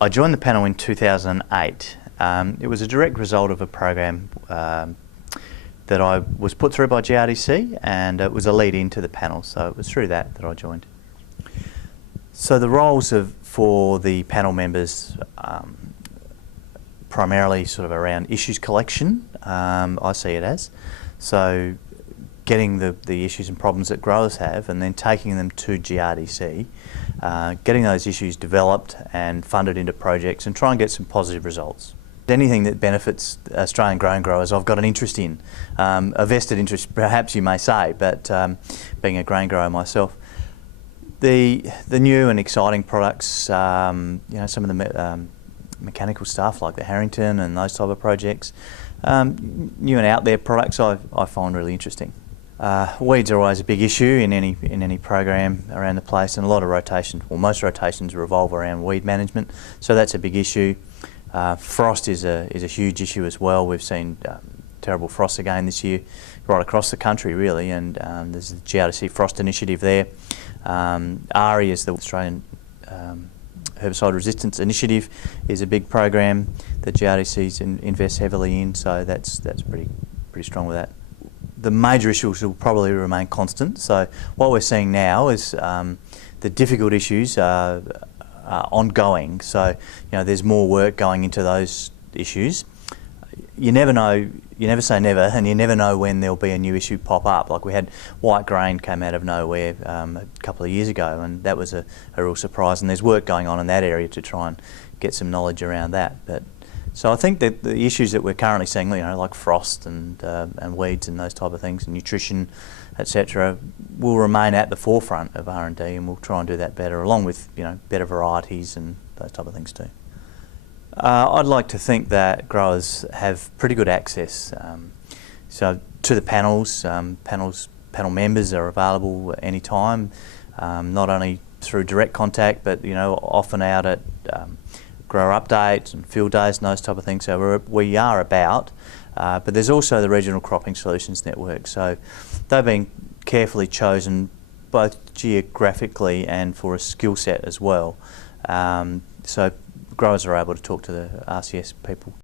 I joined the panel in 2008. It was a direct result of a program that I was put through by GRDC, and it was a lead into the panel, so it was through that I joined. So the roles for the panel members primarily sort of around issues collection, I see it as. So getting the issues and problems that growers have and then taking them to GRDC, getting those issues developed and funded into projects and try and get some positive results. Anything that benefits Australian grain growers I've got an interest in, a vested interest perhaps you may say, but being a grain grower myself. The new and exciting products, you know, some of the mechanical stuff like the Harrington and those type of projects, new and out there products I find really interesting. Weeds are always a big issue in any program around the place, and a lot of rotations, well, most rotations revolve around weed management, so that's a big issue. Frost is a huge issue as well. We've seen terrible frost again this year right across the country really, and there's the GRDC Frost Initiative there. ARI is the Australian Herbicide Resistance Initiative, is a big program that GRDC invests heavily in, so that's pretty strong with that. The major issues will probably remain constant. So what we're seeing now is the difficult issues are ongoing. So you know, there's more work going into those issues. You never know. You never say never, and you never know when there'll be a new issue pop up. Like we had white grain came out of nowhere a couple of years ago, and that was a real surprise. And there's work going on in that area to try and get some knowledge around that. So I think that the issues that we're currently seeing, you know, like frost and weeds and those type of things, and nutrition, etc., will remain at the forefront of R&D, and we'll try and do that better, along with, you know, better varieties and those type of things too. I'd like to think that growers have pretty good access so to the panels. Panel members are available any time, not only through direct contact, but you know, often out at grower updates and field days and those type of things. So we are about, but there's also the Regional Cropping Solutions Network. So they've been carefully chosen both geographically and for a skill set as well. So growers are able to talk to the RCS people